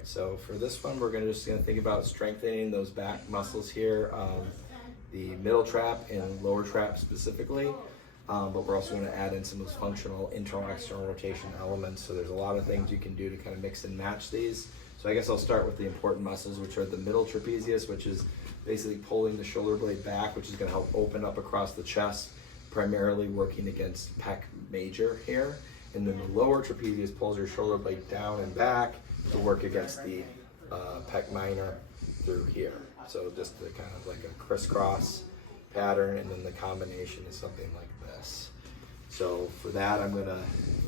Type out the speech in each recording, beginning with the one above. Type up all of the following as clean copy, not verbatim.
right, so for this one, we're just gonna think about strengthening those back muscles here, the middle trap and lower trap specifically, but we're also gonna add in some of those functional internal and external rotation elements. So there's a lot of things you can do to kind of mix and match these. So I guess I'll start with the important muscles, which are the middle trapezius, which is basically pulling the shoulder blade back, which is gonna help open up across the chest, primarily working against pec major here. And then the lower trapezius pulls your shoulder blade down and back to work against the pec minor through here. So just the kind of like a crisscross pattern, and then the combination is something like this. So for that, and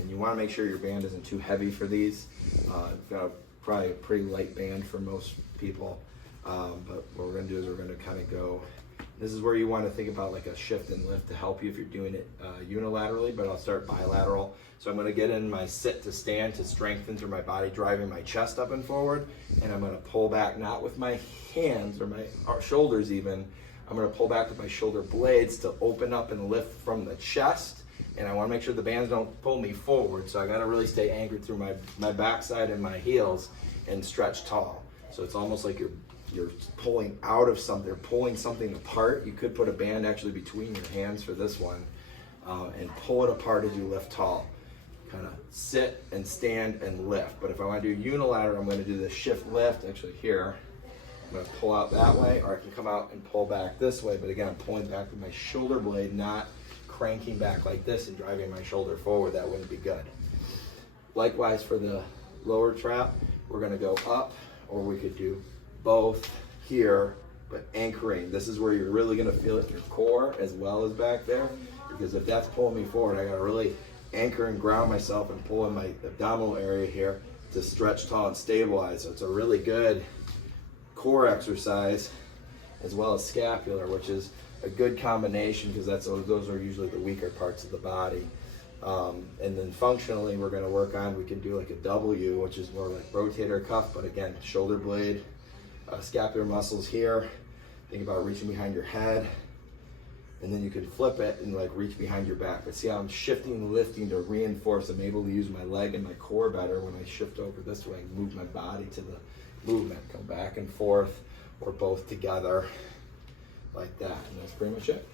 you wanna make sure your band isn't too heavy for these. I've got probably a pretty light band for most people. But what we're gonna do is we're gonna kind of go, this is where you wanna think about like a shift and lift to help you if you're doing it unilaterally, but I'll start bilateral. So I'm gonna get in my sit to stand to strengthen through my body, driving my chest up and forward, and I'm gonna pull back, not with my hands or my shoulders even, I'm gonna pull back with my shoulder blades to open up and lift from the chest, and I wanna make sure the bands don't pull me forward, so I gotta really stay anchored through my backside and my heels and stretch tall. So it's almost like you're pulling out of something, pulling something apart. You could put a band actually between your hands for this one, and pull it apart as you lift tall. Kind of sit and stand and lift. But if I want to do unilateral, I'm going to do the shift lift actually here. I'm going to pull out that way, or I can come out and pull back this way. But again, I'm pulling back with my shoulder blade, not cranking back like this and driving my shoulder forward. That wouldn't be good. Likewise for the lower trap, we're going to go up, or we could do both here, but anchoring. This is where you're really going to feel it in your core as well as back there, because if that's pulling me forward, I got to really anchor and ground myself and pull in my abdominal area here to stretch tall and stabilize. So it's a really good core exercise as well as scapular, which is a good combination because those are usually the weaker parts of the body. And then functionally, we're going to work on, we can do like a W, which is more like rotator cuff, but again, shoulder blade, scapular muscles here. Think about reaching behind your head, and then you can flip it and like reach behind your back. But see how I'm shifting, lifting to reinforce. I'm able to use my leg and my core better when I shift over this way and move my body to the movement. Come back and forth, or both together like that. And that's pretty much it.